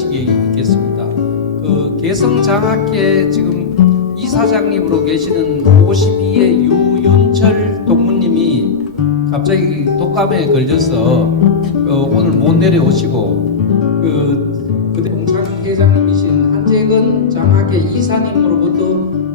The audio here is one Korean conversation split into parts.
전달식이 있겠습니다. 그 개성 장학회 지금 이사장님으로 계시는 52의 유윤철 동무님이 갑자기 독감에 걸려서 어, 오늘 못 내려오시고 그 그때 공창 회장님이신 한재근 장학회 이사님으로부터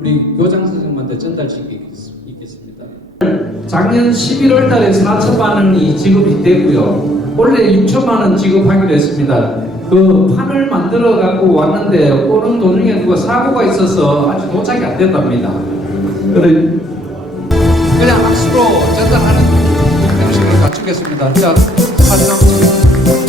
우리 교장 선생님한테 전달식이 있겠습니다. 작년 11월 달에 4천만 원이 지급이 되고요. 원래 6천만 원 지급하기로 했습니다. 그 판을 만들어 갖고 왔는데 오는 도중에 누가 사고가 있어서 아직 도착이 안 됐답니다. 그래 그냥 박수로 전달하는 형식을 갖추겠습니다. 자, 사진 한번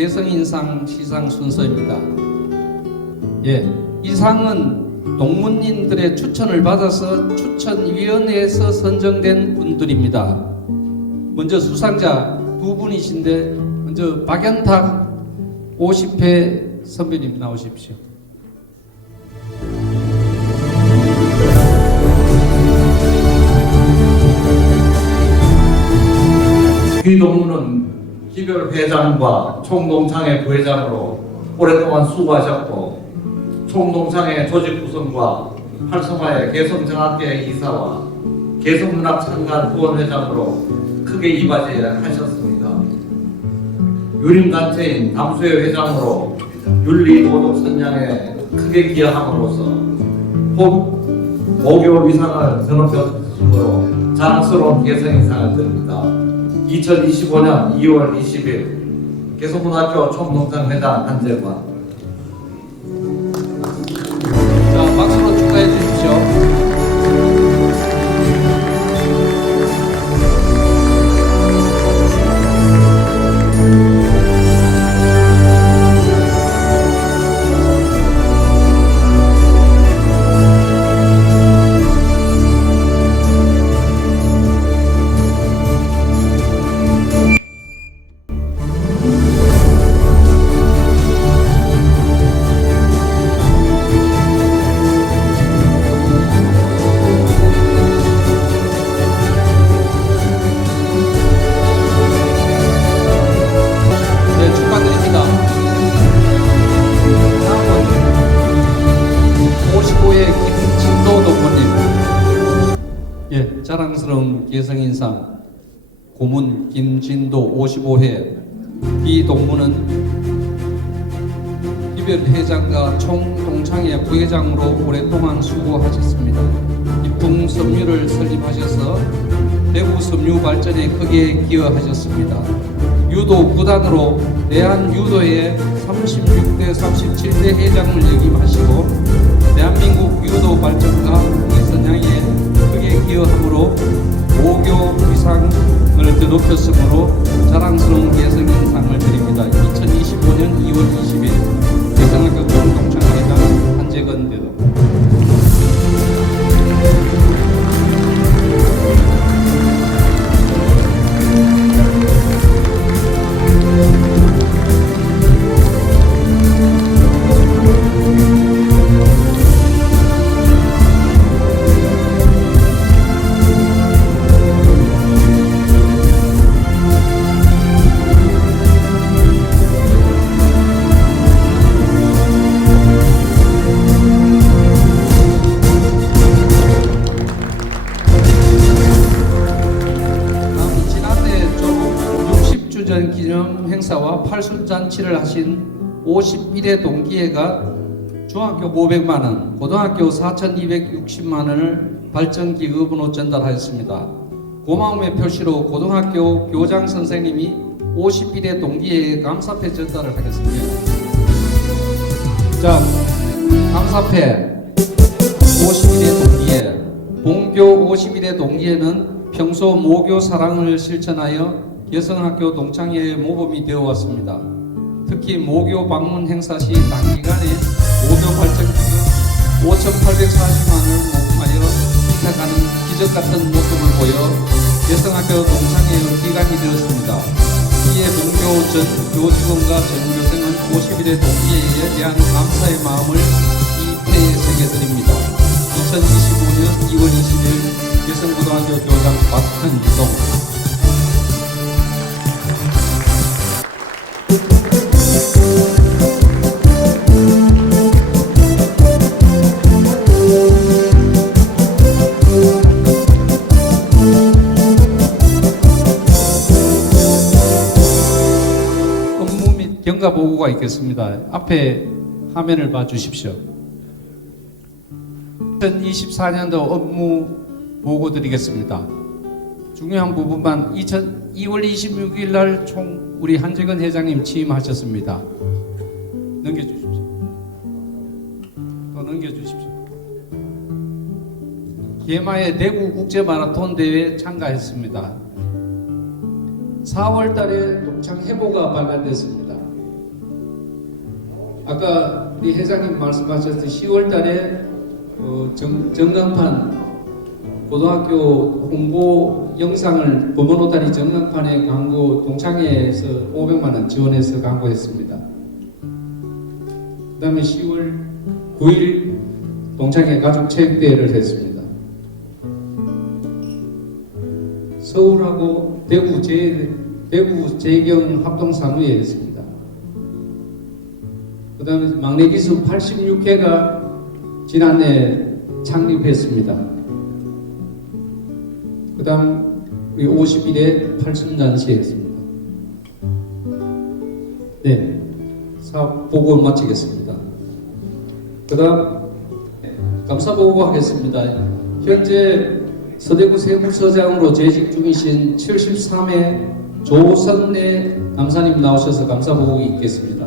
개성인상 시상 순서입니다. 예, 이 상은 동문인들의 추천을 받아서 추천위원회에서 선정된 분들입니다. 먼저 수상자 두 분이신데 먼저 박연탁 50회 선배님 나오십시오. 귀동무는 기별 회장과 총동창회 부회장으로 오랫동안 수고하셨고 총동창회 조직 구성과 활성화의 개성정학회 이사와 개성문학창단 후원회장으로 크게 이바지하셨습니다. 유림단체인 담수회 회장으로 윤리도덕선양에 크게 기여함으로써 호- 모교 위상을 드높였으므로 자랑스러운 개성인상을 드립니다. 2025년 2월 20일. 개성문학교 총동창 회장 한재관 예, 자랑스러운 개성인상 고문 김진도 55회 이 동무는 이별 회장과 총동창회 부회장으로 오랫동안 수고하셨습니다. 입풍 섬유를 설립하셔서 대구 섬유 발전에 크게 기여하셨습니다. 유도 구단으로 대한 유도의 36대 37대 회장을 역임하시고 대한민국 유도 발전과 개선향 에 크게 기여함으로 모교 위상을 드높였으므로 자랑스러운 개성인상을 드립니다. 2025년 2월 20일 개성학교 공동 팔순잔치를 하신 51회 동기회가 중학교 500만 원, 고등학교 4,260만 원을 발전 기금으로 전달하였습니다. 고마움의 표시로 고등학교 교장 선생님이 51회 동기회에 감사패 전달을 하겠습니다. 자, 감사패 51회 동기회 본교 51회 동기회는 평소 모교 사랑을 실천하여 여성학교 동창회의 모범이 되어 왔습니다. 특히 모교 방문 행사 시 단기간에 모교 발전 기금 5,840만 원을 모금하여 부탁하는 기적 같은 모습을 보여 여성학교 동창회의 기간이 되었습니다. 이에 본교 전 교직원과 전 교생 한 51의 동지에 대한 감사의 마음을 이 패에 새겨드립니다. 2025년 2월 20일 개성고등학교 교장 박현동 경과 보고가 있겠습니다. 앞에 화면을 봐 주십시오. 2024년도 업무 보고 드리겠습니다. 중요한 부분만 2000, 2월 26일 날 총 우리 한재근 회장님 취임하셨습니다. 넘겨 주십시오. 또 넘겨 주십시오. 계마의 대구 국제 마라톤 대회에 참가했습니다. 4월 달에 동창 해보가 발간됐습니다. 아까 우리 회장님 말씀하셨듯이 10월 달에 어, 정, 전광판 고등학교 홍보 영상을 범원오다니 전광판에 광고 동창회에서 500만 원 지원해서 광고했습니다. 그 다음에 10월 9일 동창회 가족 체육대회를 했습니다. 서울하고 대구 재경 합동 사무에 했습니다. 그 다음에 막내 기수 86회가 지난해 창립했습니다. 그 다음 우리 51회 80잔치 했습니다. 네, 사업 보고 마치겠습니다. 그 다음 감사 보고 하겠습니다. 현재 서대구 세무서장으로 재직 중이신 73회 조선래 감사님 나오셔서 감사 보고 있겠습니다.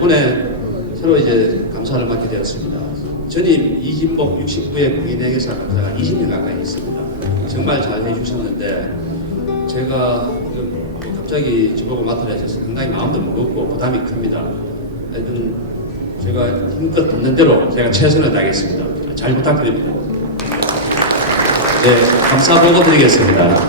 이번에 새로 이제 감사를 맡게 되었습니다. 전임 이진복 69회 공인회계사 감사가 20년 가까이 있습니다. 정말 잘 해주셨는데 제가 그 갑자기 저보고 맡으라 하셔서 상당히 마음도 무겁고 부담이 큽니다. 하여튼 제가 힘껏 듣는 대로 제가 최선을 다하겠습니다. 잘 부탁드립니다. 네, 감사 보고 드리겠습니다.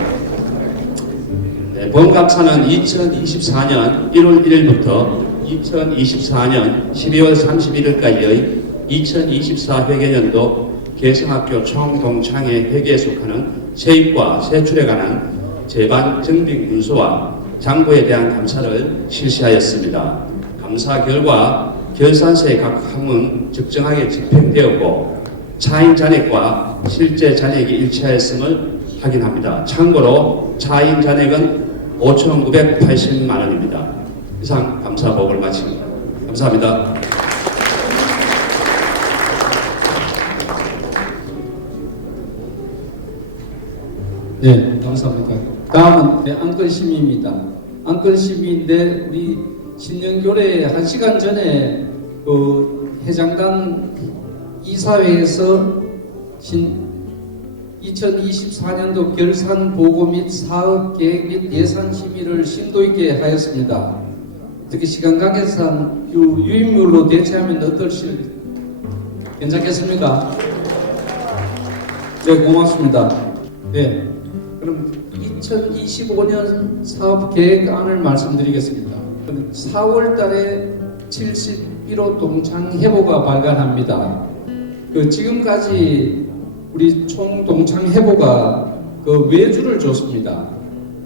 네, 보험감사는 2024년 1월 1일부터 2024년 12월 31일까지의 2024 회계년도 개성학교 총동창회 회계에 속하는 세입과 세출에 관한 재반 증빙 문서와 장부에 대한 감사를 실시하였습니다. 감사 결과 결산서의 각 항은 적정하게 집행되었고 차인 잔액과 실제 잔액이 일치하였음을 확인합니다. 참고로 차인 잔액은 5,980만 원입니다. 이상 감사복을 마칩니다. 감사합니다. 네, 감사합니다. 다음은 네, 안건심입니다. 안건심인데 우리 신년교례 한 시간 전에 그 해장단 이사회에서 신 2024년도 결산 보고 및 사업 계획 및 예산 심의를 심도 있게 하였습니다. 어떻게 시간 관계상 유, 유인물로 대체하면 어떨지 괜찮겠습니까? 네, 고맙습니다. 네. 그럼 2025년 사업 계획안을 말씀드리겠습니다. 4월 달에 71호 동창 해보가 발간합니다. 그 지금까지 우리 총 동창 해보가 그 외주를 줬습니다.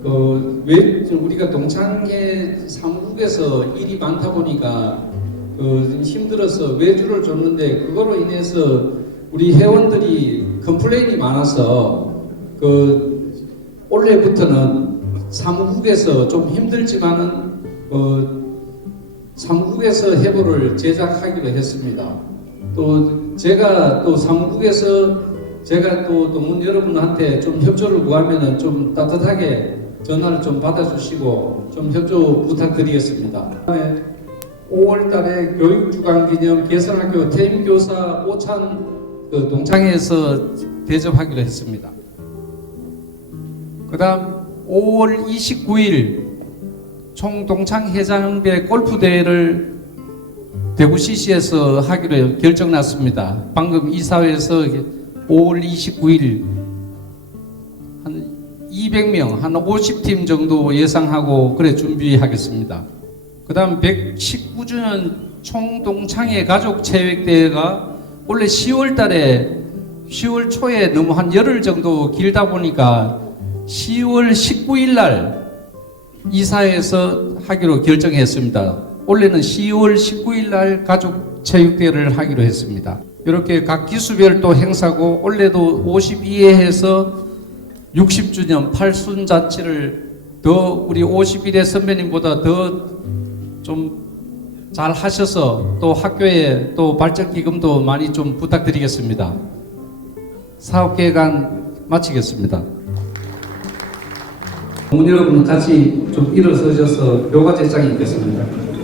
그 외, 우리가 동창회 사무국에서 일이 많다 보니까 그 힘들어서 외주를 줬는데 그거로 인해서 우리 회원들이 컴플레인이 많아서 그 올해부터는 사무국에서 좀 힘들지만은 어, 사무국에서 해보를 제작하기로 했습니다. 또 제가 또 사무국에서 제가 또 동문 여러분한테 좀 협조를 구하면은 좀 따뜻하게 전화를 좀 받아주시고 좀 협조 부탁드리겠습니다. 그다음에 5월 달에 교육주간 기념 개선학교 퇴임교사 오찬 그 동창회에서 대접하기로 했습니다. 그 다음 5월 29일 총동창 회장배 골프 대회를 대구 CC에서 하기로 결정 났습니다. 방금 이사회에서 5월 29일 200명, 한 50팀 정도 예상하고 그래 준비하겠습니다. 그 다음 119주년 총동창회 가족 체육대회가 원래 10월 달에 10월 초에 너무 한 열흘 정도 길다 보니까 10월 19일 날 이사회에서 하기로 결정했습니다. 원래는 10월 19일 날 가족 체육대회를 하기로 했습니다. 이렇게 각 기수별 또 행사고 올해도 52회에서 60주년 8순 자치를 더 우리 51회 선배님보다 더 좀 잘 하셔서 또 학교에 또 발전 기금도 많이 좀 부탁드리겠습니다. 사업 계획안 마치겠습니다. 어머니 여러분 같이 좀 일어서셔서 묘가 제장이 있겠습니다.